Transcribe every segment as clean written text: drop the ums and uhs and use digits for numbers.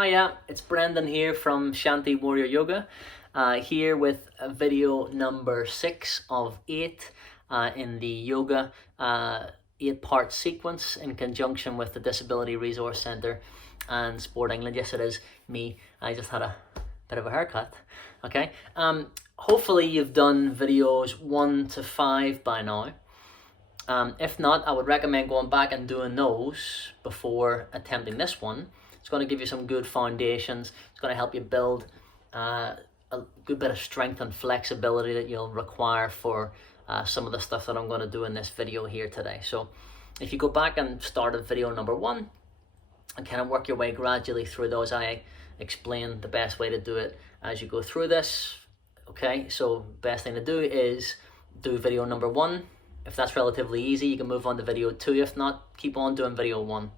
Hiya, it's Brendan here from Shanti Warrior Yoga, here with video number 6 of 8 in the yoga 8-part sequence in conjunction with the Disability Resource Centre and Sport England. Yes, it is me. I just had a bit of a haircut. Okay. Hopefully you've done videos 1 to 5 by now. If not, I would recommend going back and doing those before attempting this one. It's going to give you some good foundations. It's going to help you build a good bit of strength and flexibility that you'll require for some of the stuff that I'm going to do in this video here today. So if you go back and start at video number 1 and kind of work your way gradually through those, I explain the best way to do it as you go through this. Okay, so best thing to do is do video number 1. If that's relatively easy, you can move on to video 2. If not, keep on doing video 1.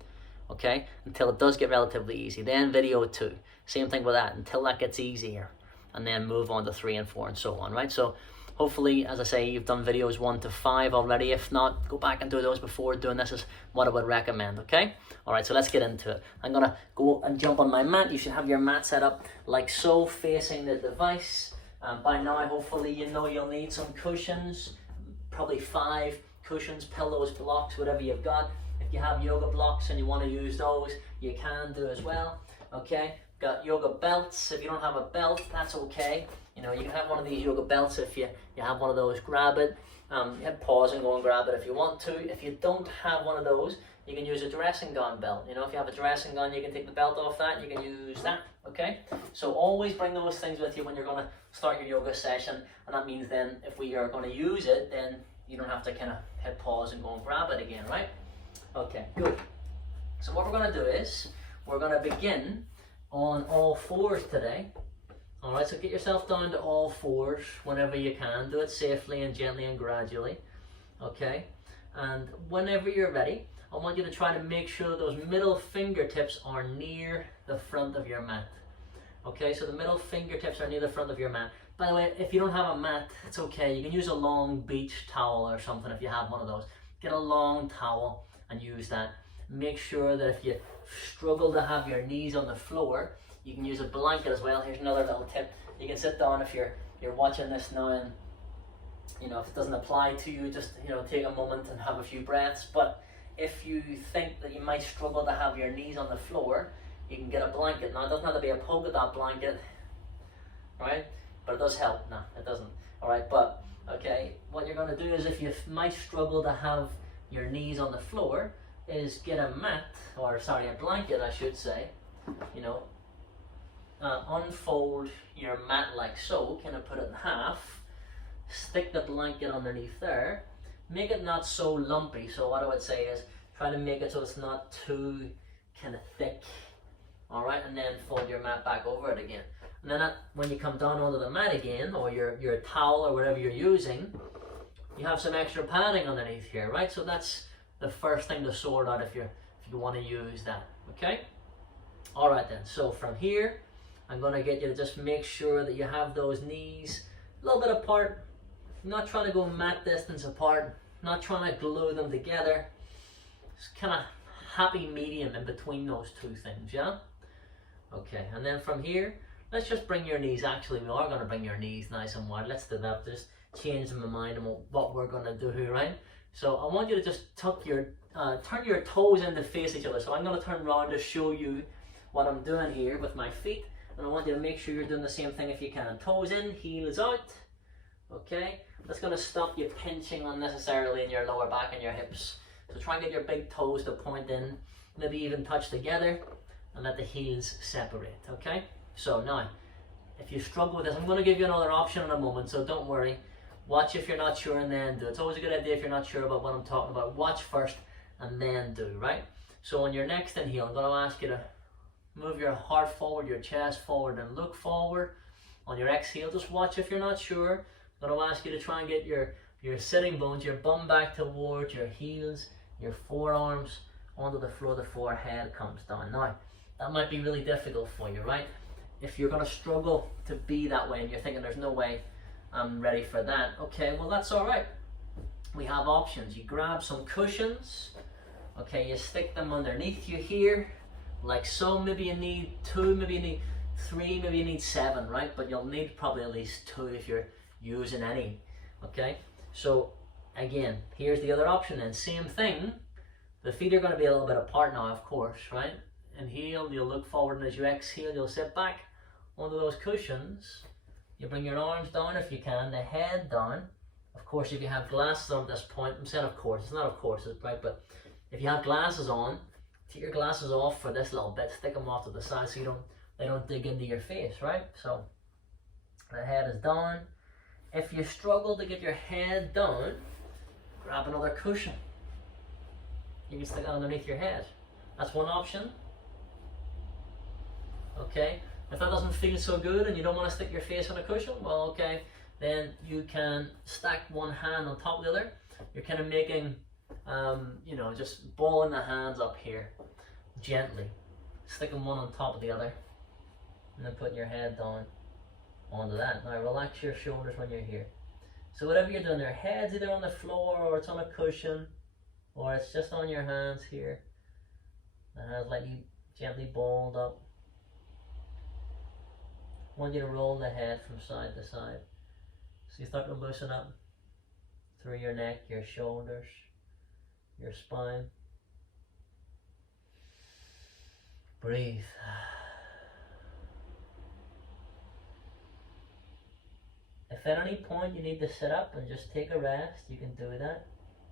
Okay, until it does get relatively easy. Then video 2, same thing with that, until that gets easier, and then move on to 3 and 4 and so on, right? So hopefully, as I say, you've done videos 1 to 5 already. If not, go back and do those before doing this is what I would recommend, okay? All right, so let's get into it. I'm gonna go and jump on my mat. You should have your mat set up like so, facing the device. By now, hopefully, you know you'll need some cushions, probably 5 cushions, pillows, blocks, whatever you've got. If you have yoga blocks and you want to use those, you can do as well. Okay, got yoga belts. If you don't have a belt, that's okay. You know, you can have one of these yoga belts. If you have one of those, grab it. Hit pause and go and grab it if you want to. If you don't have one of those, you can use a dressing gown belt. You know, if you have a dressing gown, you can take the belt off that. You can use that. Okay, so always bring those things with you when you're going to start your yoga session, and that means then if we are going to use it, then you don't have to kind of hit pause and go and grab it again, right? Okay, good. So what we're going to do is we're going to begin on all 4s today. All right, so get yourself down to all 4s whenever you can. Do it safely and gently and gradually. Okay, and whenever you're ready, I want you to try to make sure those middle fingertips are near the front of your mat. Okay, so the middle fingertips are near the front of your mat. By the way, if you don't have a mat, it's okay. You can use a long beach towel or something if you have one of those. Get a long towel and use that. Make sure that if you struggle to have your knees on the floor, you can use a blanket as well. Here's another little tip. You can sit down if you're watching this now, and you know, if it doesn't apply to you, just take a moment and have a few breaths. But if you think that you might struggle to have your knees on the floor, you can get a blanket. Now, it doesn't have to be a polka dot blanket, right? But it does help. No, it doesn't. All right, but okay, what you're going to do is, if you might struggle to have your knees on the floor, is get a mat, or sorry, a blanket, I should say. Unfold your mat like so, kind of put it in half, stick the blanket underneath there, make it not so lumpy. So what I would say is try to make it so it's not too kind of thick. All right, and then fold your mat back over it again. And then when you come down onto the mat again, or your towel or whatever you're using, you have some extra padding underneath here, right? So that's the first thing to sort out if you want to use that, okay? All right then, so from here, I'm going to get you to just make sure that you have those knees a little bit apart. Not trying to go mat distance apart, not trying to glue them together. Just kind of happy medium in between those two things, yeah? Okay, and then from here, let's just bring your knees. Actually, we are going to bring your knees nice and wide. Let's do that. Just change my mind on what we're going to do here, right? So I want you to just turn your toes in to face each other. So I'm going to turn around to show you what I'm doing here with my feet. And I want you to make sure you're doing the same thing if you can. Toes in, heels out. Okay? That's going to stop you pinching unnecessarily in your lower back and your hips. So try and get your big toes to point in, maybe even touch together, and let the heels separate. Okay? So now, if you struggle with this, I'm going to give you another option in a moment, so don't worry. Watch if you're not sure and then do. It's always a good idea if you're not sure about what I'm talking about. Watch first and then do, right? So on your next inhale, I'm going to ask you to move your heart forward, your chest forward, and look forward. On your exhale, just watch if you're not sure. I'm going to ask you to try and get your sitting bones, your bum back towards your heels, your forearms onto the floor, the forehead comes down. Now, that might be really difficult for you, right? If you're going to struggle to be that way and you're thinking there's no way I'm ready for that, okay, well, that's all right. We have options. You grab some cushions, okay, you stick them underneath you here, like so. Maybe you need 2, maybe you need 3, maybe you need 7, right? But you'll need probably at least 2 if you're using any. Okay, so again, here's the other option, and same thing. The feet are going to be a little bit apart now, of course, right? Inhale, you'll look forward, and as you exhale, you'll sit back onto those cushions. You bring your arms down if you can, the head down. Of course, if you have glasses on at this point, I'm saying of course, it's not of course, right? But if you have glasses on, take your glasses off for this little bit, stick them off to the side so they don't dig into your face, right? So the head is down. If you struggle to get your head down, grab another cushion. You can stick it underneath your head. That's one option. Okay, if that doesn't feel so good and you don't want to stick your face on a cushion, well, okay, then you can stack one hand on top of the other. You're kind of making, you know, just balling the hands up here, gently, sticking one on top of the other, and then putting your head down onto that. Now relax your shoulders when you're here. So whatever you're doing, your head's either on the floor or it's on a cushion, or it's just on your hands here. The hands lightly, gently balled up. I want you to roll the head from side to side. So you start to loosen up through your neck, your shoulders, your spine. Breathe. If at any point you need to sit up and just take a rest, you can do that.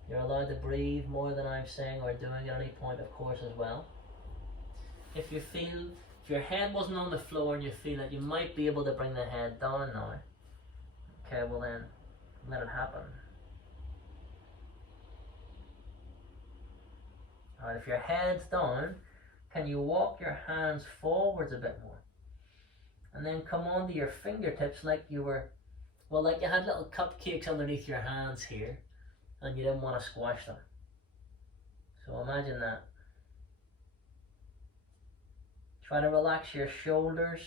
You're allowed to breathe more than I'm saying or doing at any point, of course, as well. If you feel, if your head wasn't on the floor and you feel that you might be able to bring the head down now, okay, well then, let it happen. Alright, if your head's down, can you walk your hands forwards a bit more? And then come onto your fingertips like you were, well, like you had little cupcakes underneath your hands here, and you didn't want to squash them. So imagine that. Try to relax your shoulders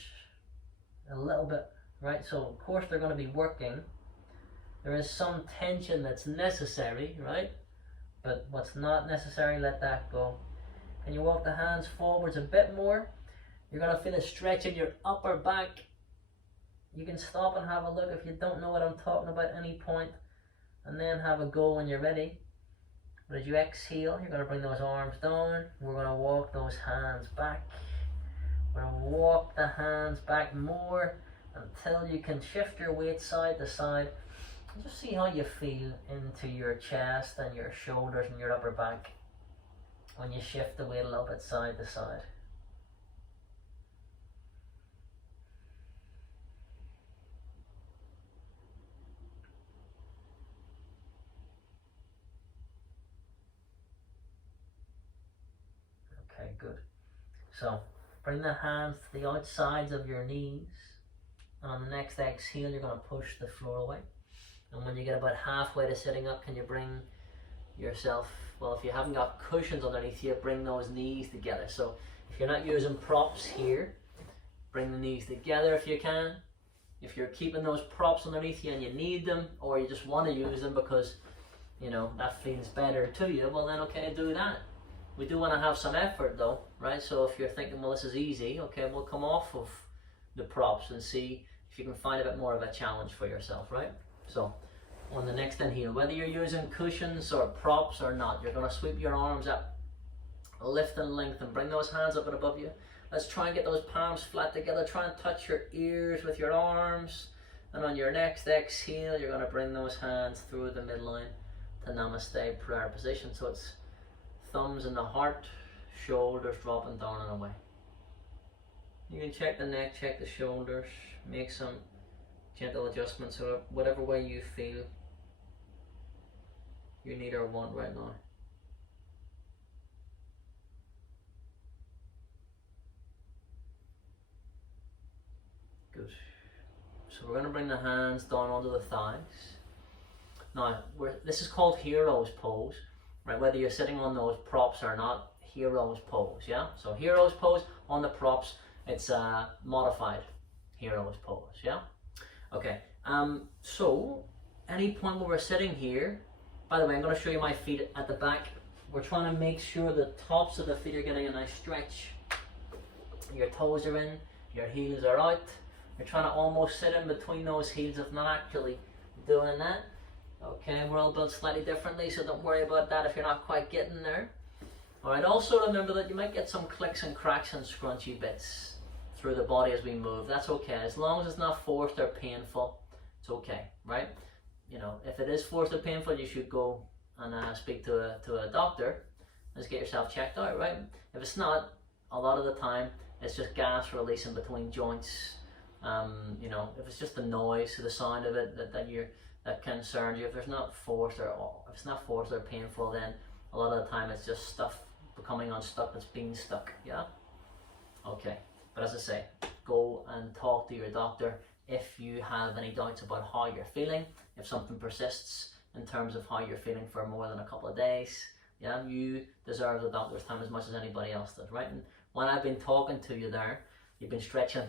a little bit, right? So of course they're going to be working. There is some tension that's necessary, right? But what's not necessary, let that go. Can you walk the hands forwards a bit more? You're going to feel a stretch in your upper back. You can stop and have a look if you don't know what I'm talking about at any point, and then have a go when you're ready. But as you exhale, you're going to bring those arms down. We're going to walk those hands back. We're going to walk the hands back more until you can shift your weight side to side. Just see how you feel into your chest and your shoulders and your upper back when you shift the weight a little bit side to side. Okay, good. So bring the hands to the outsides of your knees, and on the next exhale you're going to push the floor away. And when you get about halfway to sitting up, can you bring yourself, well, if you haven't got cushions underneath you, bring those knees together. So if you're not using props here, bring the knees together if you can. If you're keeping those props underneath you and you need them, or you just want to use them because, you know, that feels better to you, well then okay, do that. We do want to have some effort though, right? So if you're thinking, well, this is easy, okay, we'll come off of the props and see if you can find a bit more of a challenge for yourself, right? So on the next inhale, whether you're using cushions or props or not, you're going to sweep your arms up, lift and lengthen, bring those hands up and above you. Let's try and get those palms flat together. Try and touch your ears with your arms, and on your next exhale you're going to bring those hands through the midline to Namaste prayer position. So it's thumbs in the heart, shoulders dropping down and away. You can check the neck, check the shoulders, make some gentle adjustments, or whatever way you feel you need or want right now. Good. So we're going to bring the hands down onto the thighs. Now, this is called hero's pose, right? Whether you're sitting on those props or not, hero's pose, yeah? So hero's pose on the props, it's a modified hero's pose, yeah? Okay, so any point where we're sitting here, by the way, I'm going to show you my feet at the back. We're trying to make sure the tops of the feet are getting a nice stretch Your toes are in, your heels are out. You're trying to almost sit in between those heels if not actually doing that. Okay, we're all built slightly differently, so don't worry about that if you're not quite getting there. Alright, also remember that you might get some clicks and cracks and scrunchy bits through the body as we move. That's okay, as long as it's not forced or painful, it's okay, right? You know, if it is forced or painful, you should go and speak to a doctor. Just get yourself checked out, right? If it's not, a lot of the time, it's just gas releasing between joints. You know, if it's just the noise, the sound of it that concerns you, if it's not forced or painful, then a lot of the time it's just stuff becoming unstuck that's being stuck, yeah? Okay, but as I say, go and talk to your doctor if you have any doubts about how you're feeling, if something persists in terms of how you're feeling for more than a couple of days, yeah? You deserve the doctor's time as much as anybody else does, right? And when I've been talking to you there, you've been stretching,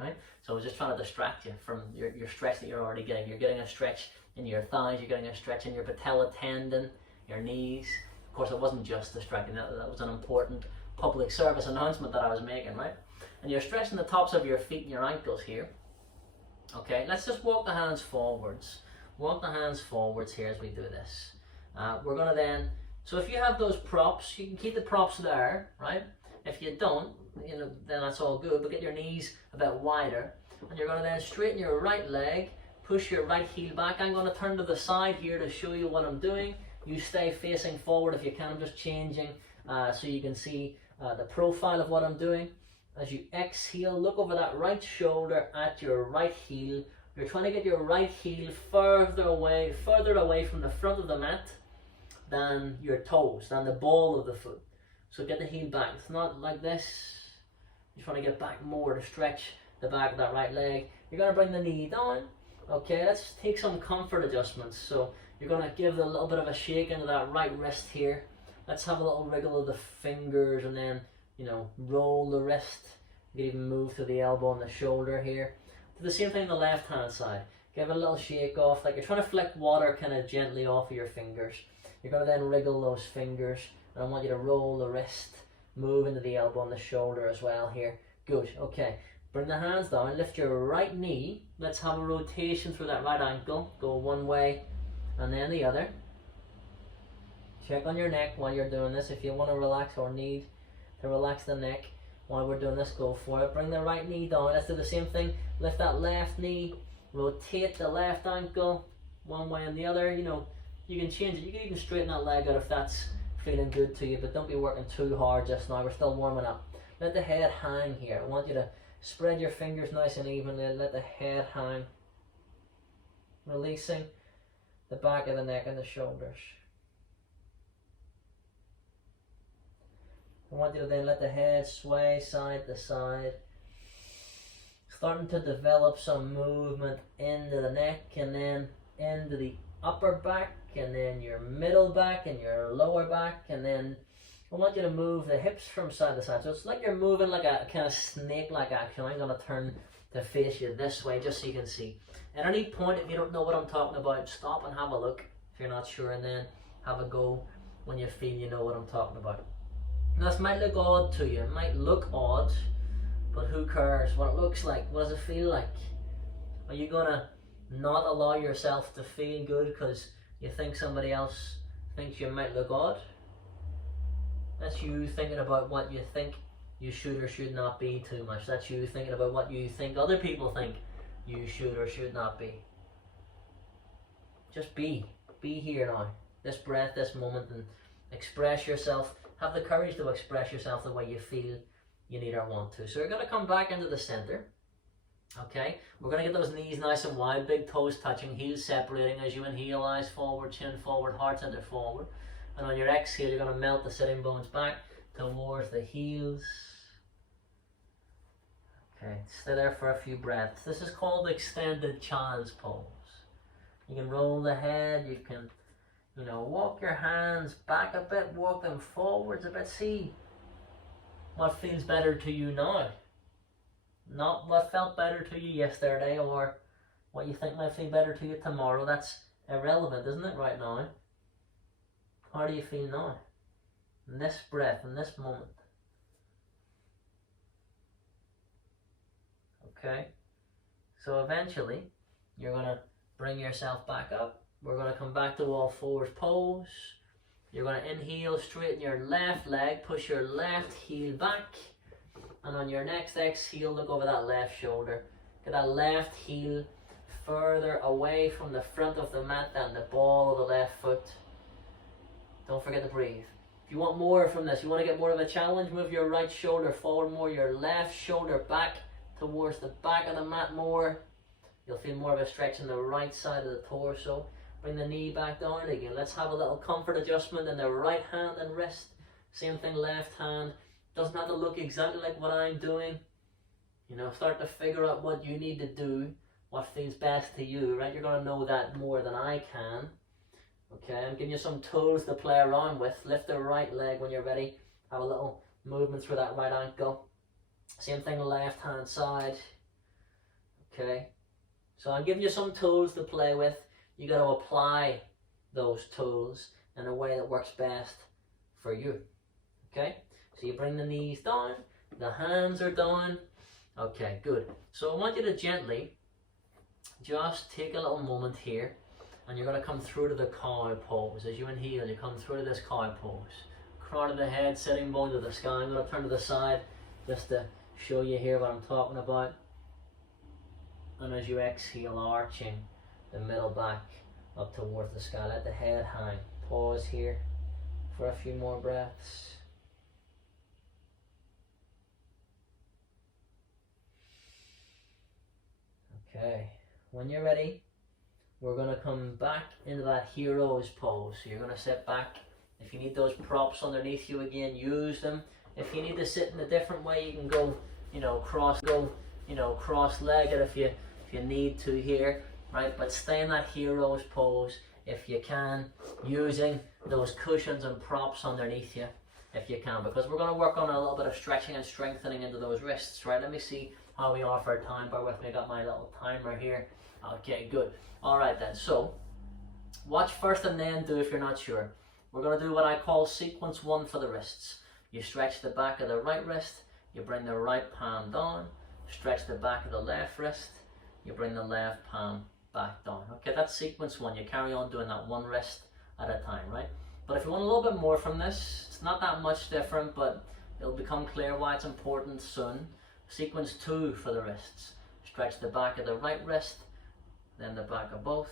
right? So I was just trying to distract you from your stretch that you're already getting. You're getting a stretch in your thighs, you're getting a stretch in your patella tendon, your knees. Of course, it wasn't just distracting, that was an important public service announcement that I was making, right? And you're stretching the tops of your feet and your ankles here. Okay, let's just walk the hands forwards. Walk the hands forwards here as we do this. We're gonna then, so if you have those props, you can keep the props there, right? If you don't, you know, then that's all good, but get your knees a bit wider. And you're gonna then straighten your right leg, push your right heel back. I'm gonna turn to the side here to show you what I'm doing. You stay facing forward if you can. I'm just changing so you can see the profile of what I'm doing. As you exhale, look over that right shoulder at your right heel. You're trying to get your right heel further away from the front of the mat than your toes, than the ball of the foot. So get the heel back. It's not like this. You're trying to get back more to stretch the back of that right leg. You're going to bring the knee down. Okay, let's take some comfort adjustments. So you're going to give a little bit of a shake into that right wrist here. Let's have a little wriggle of the fingers and then, you know, roll the wrist. You can even move to the elbow and the shoulder here. Do the same thing on the left hand side. Give it a little shake off, like you're trying to flick water kind of gently off of your fingers. You're going to then wriggle those fingers, and I want you to roll the wrist, move into the elbow and the shoulder as well here. Good, okay. Bring the hands down, lift your right knee. Let's have a rotation through that right ankle. Go one way and then the other. Check on your neck while you're doing this. If you want to relax or need to relax the neck while we're doing this, go for it. Bring the right knee down. Let's do the same thing. Lift that left knee, rotate the left ankle one way and the other. You know, you can change it. You can even straighten that leg out if that's feeling good to you, but don't be working too hard just now. We're still warming up. Let the head hang here. I want you to spread your fingers nice and evenly. Let the head hang. Releasing the back of the neck and the shoulders. I want you to then let the head sway side to side. Starting to develop some movement into the neck and then into the upper back and then your middle back and your lower back, and then I want you to move the hips from side to side. So it's like you're moving like a kind of snake-like action. I'm going to turn to face you this way just so you can see. At any point, if you don't know what I'm talking about, stop and have a look if you're not sure, and then have a go when you feel you know what I'm talking about. Now, this might look odd to you. It might look odd, but who cares what it looks like? What does it feel like? Are you going to not allow yourself to feel good because you think somebody else thinks you might look odd? That's you thinking about what you think you should or should not be too much. That's you thinking about what you think other people think you should or should not be. Just be. Be here now. This breath, this moment, and express yourself. Have the courage to express yourself the way you feel you need or want to. So you're going to come back into the center. Okay, we're going to get those knees nice and wide, big toes touching, heels separating as you inhale, eyes forward, chin forward, heart center forward. And on your exhale, you're going to melt the sitting bones back towards the heels. Okay, stay there for a few breaths. This is called extended child's pose. You can roll the head, you can, you know, walk your hands back a bit, walk them forwards a bit. See what feels better to you now. Not what felt better to you yesterday or what you think might feel better to you tomorrow. That's irrelevant, isn't it, right now? How do you feel now? In this breath, in this moment. okay? So eventually, you're gonna bring yourself back up. We're gonna come back to all fours pose. You're gonna inhale, straighten your left leg, push your left heel back, and on your next exhale, look over that left shoulder. Get that left heel further away from the front of the mat than the ball of the left foot. Don't forget to breathe. If you want more from this, you want to get more of a challenge, move your right shoulder forward more, your left shoulder back towards the back of the mat more. You'll feel more of a stretch in the right side of the torso. Bring the knee back down again. Let's have a little comfort adjustment in the right hand and wrist. Same thing, left hand. Doesn't have to look exactly like what I'm doing. You know, start to figure out what you need to do, what feels best to you, right? You're going to know that more than I can. Okay, I'm giving you some tools to play around with. Lift the right leg when you're ready. Have a little movement through that right ankle. Same thing, left hand side. Okay, so I'm giving you some tools to play with. You got to apply those tools in a way that works best for you. Okay, so you bring the knees down, the hands are down. Okay, good. So I want you to gently just take a little moment here, and you're going to come through to the cow pose. As you inhale, you come through to this cow pose. Crown of the head, sitting bone to the sky. I'm going to turn to the side just to show you here what I'm talking about. And as you exhale, arching the middle back up towards the sky. Let the head hang. Pause here for a few more breaths. Okay, when you're ready, we're going to come back into that hero's pose. So you're going to sit back. If you need those props underneath you again, use them. If you need to sit in a different way, you can go, cross-legged if you need to here, right? But stay in that hero's pose if you can, using those cushions and props underneath you if you can, because we're going to work on a little bit of stretching and strengthening into those wrists, right? Let me see how we are for time. Bear with me, I got my little timer here. Okay, good. All right then, so watch first and then do if you're not sure. We're going to do what I call sequence 1 for the wrists. You stretch the back of the right wrist, you bring the right palm down, stretch the back of the left wrist, you bring the left palm back down. Okay, that's sequence 1. You carry on doing that one wrist at a time, right? But if you want a little bit more from this, it's not that much different, but it'll become clear why it's important soon. Sequence 2 for the wrists. Stretch the back of the right wrist, then the back of both,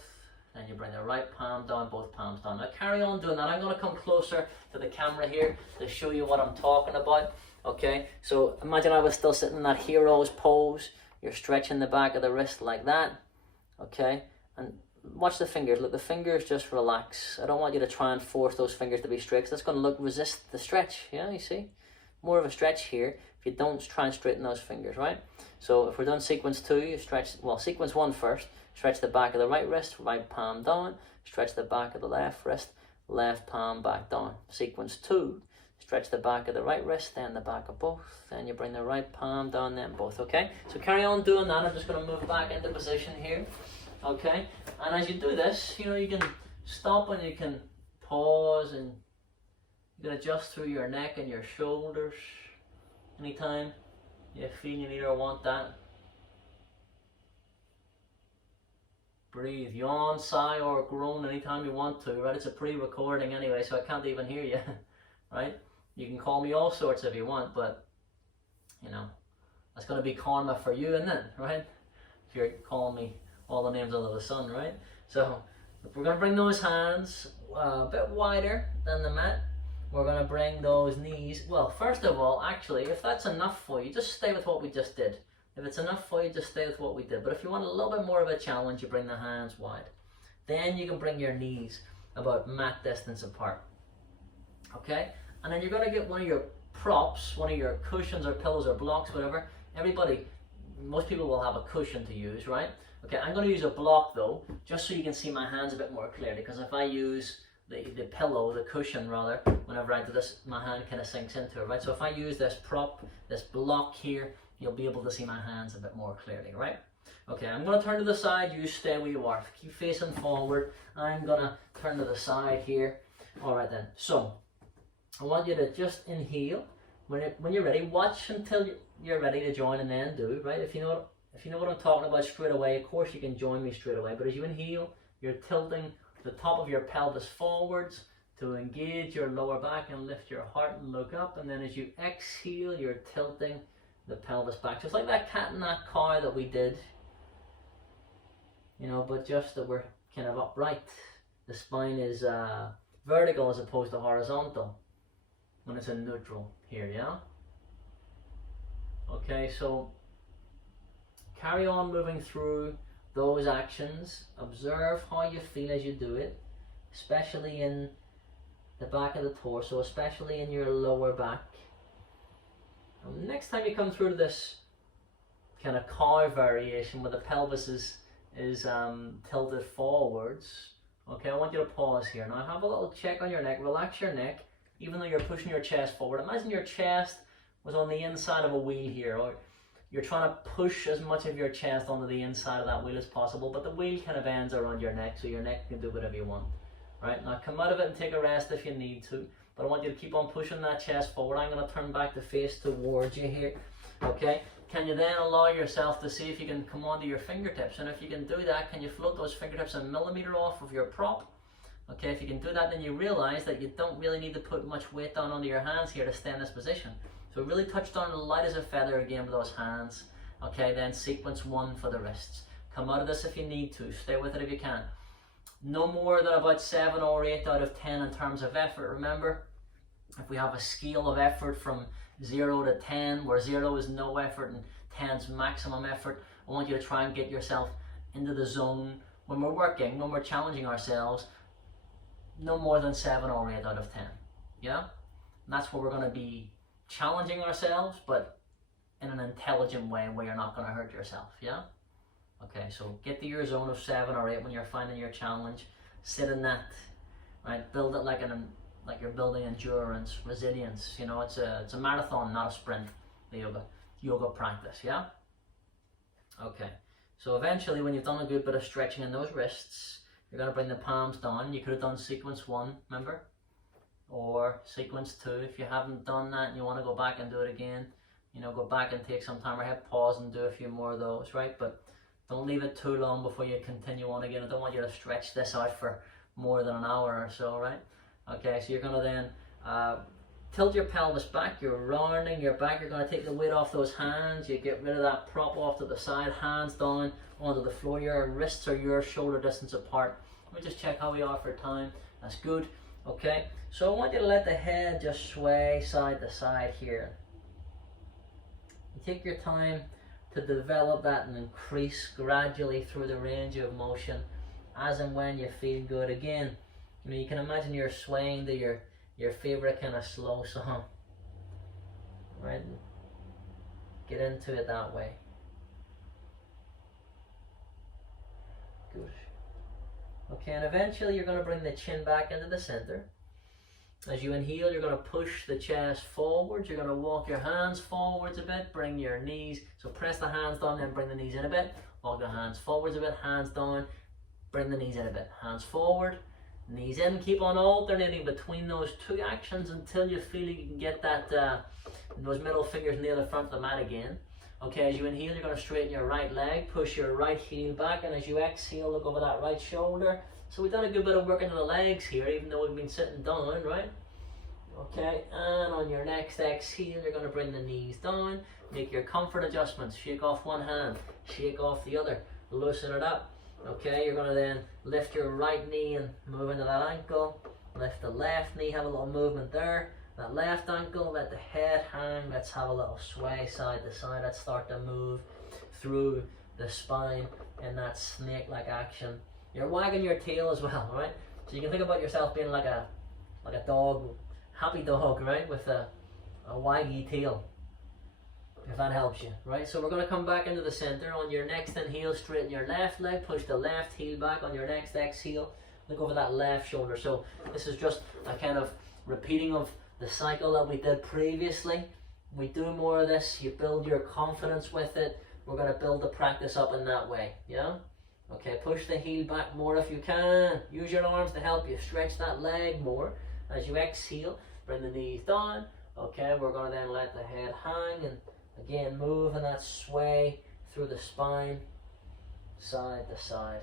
then you bring the right palm down, both palms down. Now carry on doing that. I'm going to come closer to the camera here to show you what I'm talking about. Okay, so imagine I was still sitting in that hero's pose. You're stretching the back of the wrist like that. Okay, and watch the fingers. Look, the fingers just relax. I don't want you to try and force those fingers to be straight, because that's going to resist the stretch. Yeah, you see? More of a stretch here if you don't try and straighten those fingers, right? So if we're done sequence 2, you stretch, sequence 1 first. Stretch the back of the right wrist, right palm down. Stretch the back of the left wrist, left palm back down. Sequence 2, stretch the back of the right wrist, then the back of both. Then you bring the right palm down, then both, okay? So carry on doing that. I'm just going to move back into position here, okay? And as you do this, you can stop and you can pause, and you can adjust through your neck and your shoulders anytime you feel you need or want that. Breathe, yawn, sigh, or groan anytime you want to, right? It's a pre-recording anyway, so I can't even hear you, right? You can call me all sorts if you want, but, that's going to be karma for you, isn't it, right? If you're calling me all the names under the sun, right? So, we're going to bring those hands a bit wider than the mat. We're going to bring those knees, first of all, actually, if that's enough for you, just stay with what we just did. If it's enough for you, just stay with what we did. But if you want a little bit more of a challenge, you bring the hands wide. Then you can bring your knees about mat distance apart. Okay? And then you're going to get one of your props, one of your cushions or pillows or blocks, whatever. Most people will have a cushion to use, right? Okay, I'm going to use a block though, just so you can see my hands a bit more clearly. Because if I use the pillow, the cushion rather, whenever I do this, my hand kind of sinks into it, right? So if I use this prop, this block here, you'll be able to see my hands a bit more clearly, right? Okay, I'm going to turn to the side. You stay where you are. Keep facing forward. I'm going to turn to the side here. All right then. So, I want you to just inhale. When you're ready, watch until you're ready to join and then do, right? If you know if you know what I'm talking about straight away, of course you can join me straight away. But as you inhale, you're tilting the top of your pelvis forwards to engage your lower back and lift your heart and look up. And then as you exhale, you're tilting the pelvis back. So it's like that cat and that cow that we did, you know, but just that we're kind of upright. The spine is vertical as opposed to horizontal when it's in neutral here, yeah? Okay, so carry on moving through those actions. Observe how you feel as you do it, especially in the back of the torso, especially in your lower back. And next time you come through to this kind of cow variation where the pelvis is tilted forwards, okay, I want you to pause here. Now have a little check on your neck, relax your neck, even though you're pushing your chest forward. Imagine your chest was on the inside of a wheel here, or you're trying to push as much of your chest onto the inside of that wheel as possible, but the wheel kind of ends around your neck, so your neck can do whatever you want. Right, now come out of it and take a rest if you need to, but I want you to keep on pushing that chest forward. I'm going to turn back the face towards you here. Okay, can you then allow yourself to see if you can come onto your fingertips? And if you can do that, can you float those fingertips a millimeter off of your prop? Okay, if you can do that, then you realize that you don't really need to put much weight down onto your hands here to stay in this position. So really touch down light as a feather again with those hands. Okay, then sequence 1 for the wrists. Come out of this if you need to. Stay with it if you can. No more than about 7 or 8 out of 10 in terms of effort. Remember, if we have a scale of effort from 0 to 10, where 0 is no effort and 10 is maximum effort, I want you to try and get yourself into the zone when we're working, when we're challenging ourselves, no more than 7 or 8 out of 10. Yeah? And that's where we're going to be challenging ourselves, but in an intelligent way where you're not going to hurt yourself. Yeah? Okay, so get to your zone of 7 or 8 when you're finding your challenge. Sit in that, right? Build it like you're building endurance, resilience. You know, it's a marathon, not a sprint. The yoga practice, yeah. Okay, so eventually, when you've done a good bit of stretching in those wrists, you're gonna bring the palms down. You could have done sequence 1, remember, or sequence 2. If you haven't done that and you want to go back and do it again, you know, go back and take some time, or hit pause and do a few more of those, right? But don't leave it too long before you continue on again. I don't want you to stretch this out for more than an hour or so, right? Okay, so you're going to then tilt your pelvis back. You're rounding your back. You're going to take the weight off those hands. You get rid of that prop off to the side, hands down onto the floor. Your wrists are your shoulder distance apart. Let me just check how we are for time. That's good. Okay, so I want you to let the head just sway side to side here. You take your time to develop that and increase gradually through the range of motion as and when you feel good. Again, you know, you can imagine you're swaying to your favorite kind of slow song, right? Get into it that way. Good. Okay, and eventually you're going to bring the chin back into the center. As you inhale, you're going to push the chest forwards. You're going to walk your hands forwards a bit. Bring your knees. So press the hands down, then bring the knees in a bit. Walk the hands forwards a bit. Hands down. Bring the knees in a bit. Hands forward. Knees in. Keep on alternating between those two actions until you feel you can get that those middle fingers near the front of the mat again. Okay, as you inhale, you're going to straighten your right leg. Push your right heel back. And as you exhale, look over that right shoulder. So we've done a good bit of work into the legs here, even though we've been sitting down, right? Okay, and on your next exhale, you're going to bring the knees down. Make your comfort adjustments. Shake off one hand, shake off the other. Loosen it up. Okay, you're going to then lift your right knee and move into that ankle. Lift the left knee, have a little movement there. That left ankle, let the head hang. Let's have a little sway side to side. Let's start to move through the spine in that snake-like action. You're wagging your tail as well, right? So you can think about yourself being like a dog, happy dog, right? With a waggy tail, if that helps you, right? So we're going to come back into the center. On your next inhale, straighten your left leg, push the left heel back. On your next exhale, look over that left shoulder. So this is just a kind of repeating of the cycle that we did previously. We do more of this, you build your confidence with it. We're going to build the practice up in that way, yeah? Okay, push the heel back more if you can. Use your arms to help you stretch that leg more. As you exhale, bring the knees down. Okay, we're going to then let the head hang and again move in that sway through the spine, side to side.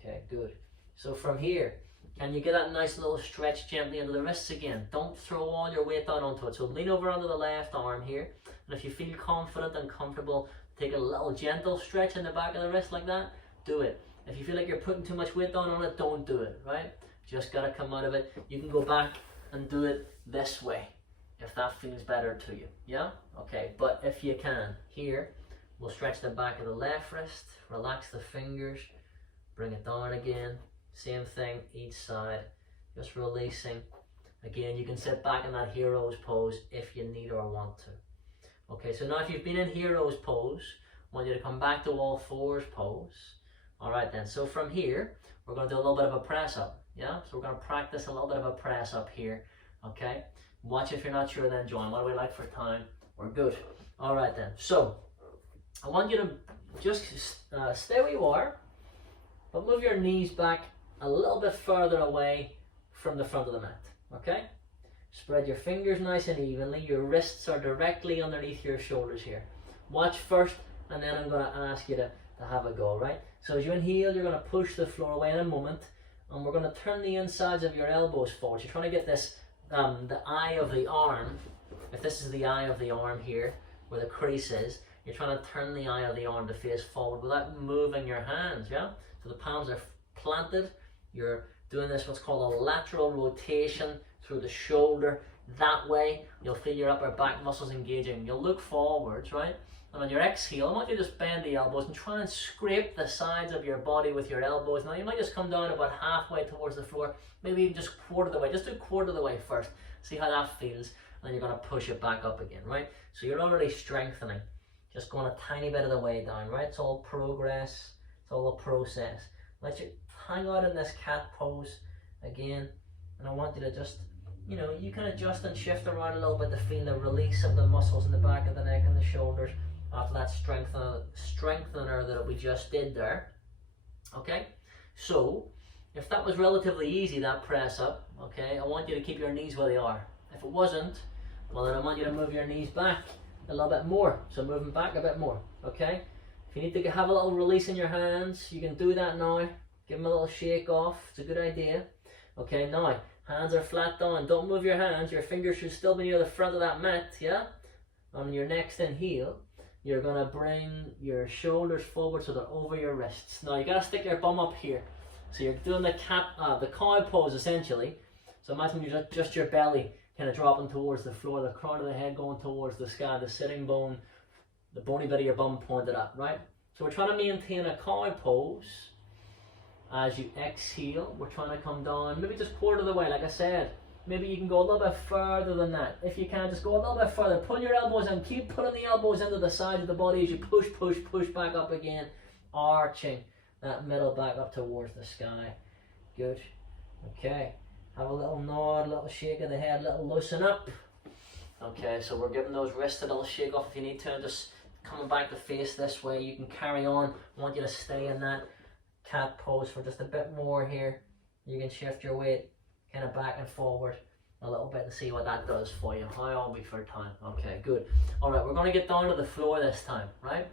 Okay, good. So from here, can you get that nice little stretch gently into the wrists again? Don't throw all your weight down onto it. So lean over onto the left arm here. And if you feel confident and comfortable, take a little gentle stretch in the back of the wrist like that, do it. If you feel like you're putting too much weight down on it, don't do it, right? Just gotta come out of it. You can go back and do it this way if that feels better to you, yeah? Okay, but if you can, here, we'll stretch the back of the left wrist, relax the fingers, bring it down again. Same thing, each side, just releasing. Again, you can sit back in that hero's pose if you need or want to. Okay, so now if you've been in hero's pose, I want you to come back to all fours pose. All right then, so from here, we're gonna do a little bit of a press up, yeah? So we're gonna practice a little bit of a press up here, okay? Watch if you're not sure then join. What do we like for time? We're good. All right then, so I want you to just stay where you are, but move your knees back a little bit further away from the front of the mat, okay? Spread your fingers nice and evenly. Your wrists are directly underneath your shoulders here. Watch first, and then I'm going to ask you to have a go, right? So as you inhale, you're going to push the floor away in a moment, and we're going to turn the insides of your elbows forward. You're trying to get this, the eye of the arm. If this is the eye of the arm here, where the crease is, you're trying to turn the eye of the arm to face forward without moving your hands, yeah? So the palms are planted. You're doing this, what's called a lateral rotation through the shoulder. That way, you'll feel your upper back muscles engaging. You'll look forwards, right? And on your exhale, I want you to just bend the elbows and try and scrape the sides of your body with your elbows. Now, you might just come down about halfway towards the floor, maybe even just quarter of the way. Just do a quarter of the way first. See how that feels. And then you're going to push it back up again, right? So you're already strengthening. Just going a tiny bit of the way down, right? It's all progress. It's all a process. Let you hang out in this cat pose again. And I want you to just, you know, you can adjust and shift around a little bit to feel the release of the muscles in the back of the neck and the shoulders after that strengthener that we just did there. Okay, so if that was relatively easy, that press up, okay, I want you to keep your knees where they are. If it wasn't, well then I want you to move your knees back a little bit more. So moving back a bit more, okay? If you need to have a little release in your hands, you can do that now. Give them a little shake off, it's a good idea. Okay, now, hands are flat down. Don't move your hands. Your fingers should still be near the front of that mat, yeah? On your next inhale, you're going to bring your shoulders forward so they're over your wrists. Now, you got to stick your bum up here. So you're doing the cow pose, essentially. So imagine you're just your belly kind of dropping towards the floor, the crown of the head going towards the sky, the sitting bone, the bony bit of your bum pointed up, right? So we're trying to maintain a cow pose. As you exhale, we're trying to come down, maybe just quarter of the way, like I said. Maybe you can go a little bit further than that. If you can, just go a little bit further. Pull your elbows in, keep putting the elbows into the side of the body as you push, push, push back up again, arching that middle back up towards the sky. Good. Okay. Have a little nod, a little shake of the head, a little loosen up. Okay, so we're giving those wrists a little shake off if you need to, and just coming back to face this way. You can carry on. I want you to stay in that cat pose for just a bit more here. You can shift your weight kind of back and forward a little bit to see what that does for you. How are we for time? Okay, good. All right, we're going to get down to the floor this time, right?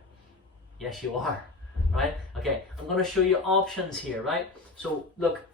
Yes, you are, right? Okay, I'm going to show you options here, right? So look,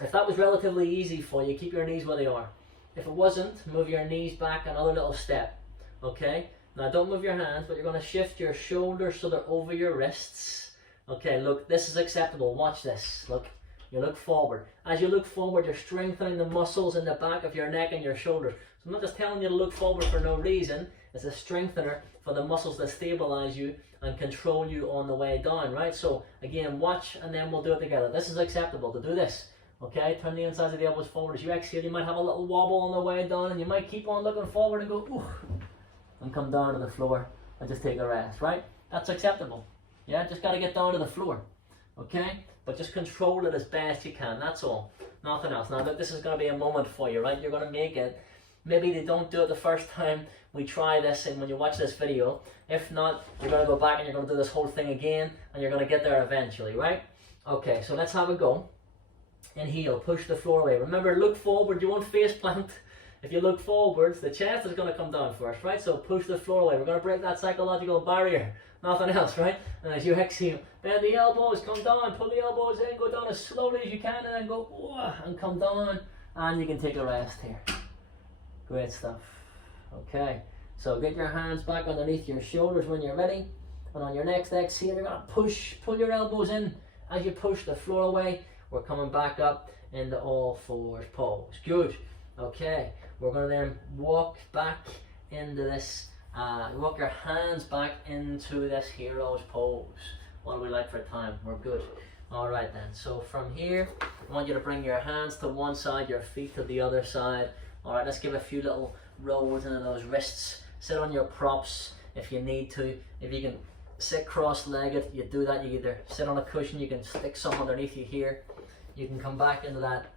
if that was relatively easy for you, keep your knees where they are. If it wasn't, move your knees back another little step, okay? Now don't move your hands, but you're going to shift your shoulders so they're over your wrists. Okay, look, this is acceptable. Watch this. Look, you look forward. As you look forward, you're strengthening the muscles in the back of your neck and your shoulders. So I'm not just telling you to look forward for no reason. It's a strengthener for the muscles that stabilize you and control you on the way down, right? So again, watch and then we'll do it together. This is acceptable to do this. Okay, turn the insides of the elbows forward. As you exhale, you might have a little wobble on the way down and you might keep on looking forward and go, ooh, and come down to the floor and just take a rest, right? That's acceptable. Yeah, just got to get down to the floor, okay? But just control it as best you can, that's all. Nothing else. Now, this is going to be a moment for you, right? You're going to make it. Maybe they don't do it the first time we try this and when you watch this video. If not, you're going to go back and you're going to do this whole thing again and you're going to get there eventually, right? Okay, so let's have a go. Inhale, push the floor away. Remember, look forward. You won't face plant. if you look forwards, the chest is going to come down first, right? So push the floor away. We're going to break that psychological barrier. Nothing else, right? And as you exhale, bend the elbows, come down, pull the elbows in, go down as slowly as you can, and then go, and come down, and you can take a rest here. Great stuff. Okay, so get your hands back underneath your shoulders when you're ready, and on your next exhale, you're going to pull your elbows in as you push the floor away. We're coming back up into all fours pose. Good. Okay, we're going to then walk back into this. Walk your hands back into this hero's pose. What do we like for time? We're good. All right then. So from here, I want you to bring your hands to one side, your feet to the other side. All right, let's give a few little rolls into those wrists. Sit on your props if you need to. If you can sit cross-legged, you do that. You either sit on a cushion, you can stick some underneath you here. You can come back into that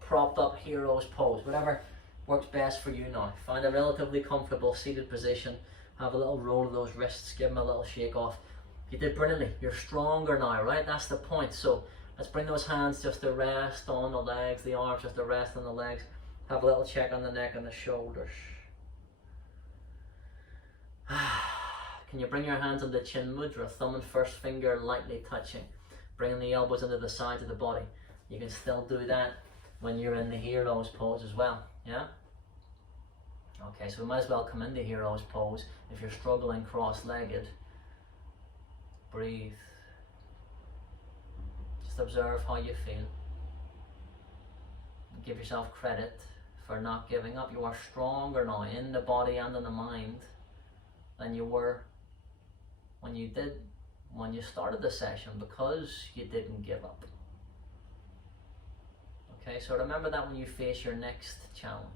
propped up hero's pose. Whatever works best for you now. Find a relatively comfortable seated position. Have a little roll of those wrists. Give them a little shake off. You did brilliantly. You're stronger now, right? That's the point. So let's bring those hands just to rest on the legs, the arms just to rest on the legs. Have a little check on the neck and the shoulders. Can you bring your hands on the chin mudra, thumb and first finger lightly touching, bringing the elbows into the sides of the body. You can still do that when you're in the hero's pose as well, yeah? Okay, so we might as well come into hero's pose. If you're struggling cross-legged, breathe. Just observe how you feel. Give yourself credit for not giving up. You are stronger now in the body and in the mind than you were when you started the session, because you didn't give up. Okay, so remember that when you face your next challenge.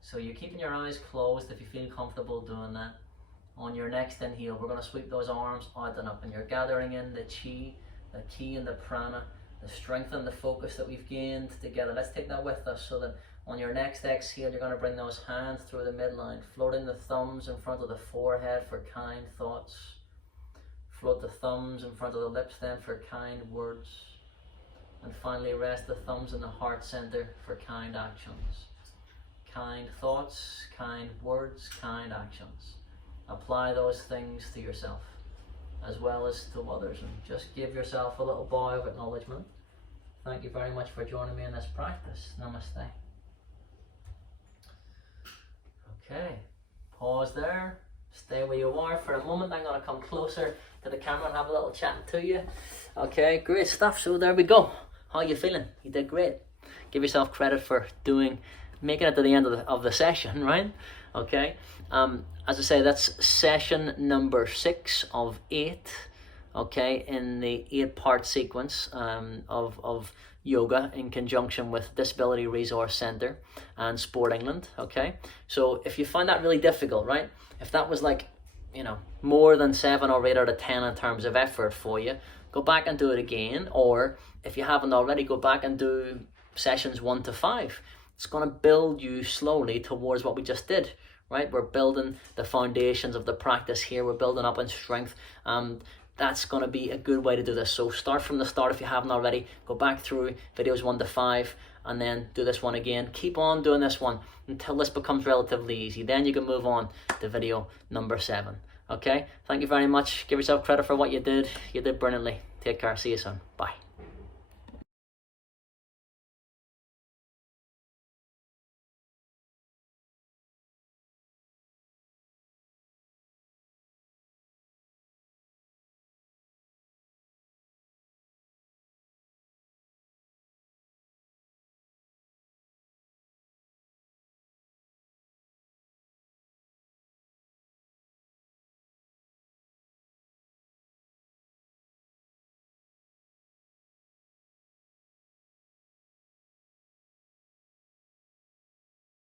So you're keeping your eyes closed if you feel comfortable doing that. On your next inhale, we're going to sweep those arms out and up, and you're gathering in the chi, the ki and the prana, the strength and the focus that we've gained together. Let's take that with us, so that on your next exhale, you're going to bring those hands through the midline, floating the thumbs in front of the forehead for kind thoughts. Float the thumbs in front of the lips then for kind words. And finally rest the thumbs in the heart center for kind actions. Kind thoughts, kind words, kind actions. Apply those things to yourself as well as to others, and just give yourself a little bow of acknowledgement. Thank you very much for joining me in this practice. Namaste. Okay, pause there. Stay where you are for a moment. I'm going to come closer to the camera and have a little chat to you. Okay, great stuff. So there we go. How are you feeling? You did great. Give yourself credit for making it to the end of the session, right? Okay. As I say, that's session number 6 of 8. Okay, in the 8-part sequence of yoga in conjunction with Disability Resource Centre and Sport England. Okay, so if you find that really difficult, right? If that was like, more than 7 or 8 out of 10 in terms of effort for you, go back and do it again. Or if you haven't already, go back and do sessions 1 to 5. It's going to build you slowly towards what we just did, right? We're building the foundations of the practice here. We're building up in strength. That's going to be a good way to do this. So start from the start if you haven't already. Go back through videos 1 to 5 and then do this one again. Keep on doing this one until this becomes relatively easy. Then you can move on to video number 7. Okay? Thank you very much. Give yourself credit for what you did. You did brilliantly. Take care. See you soon. Bye.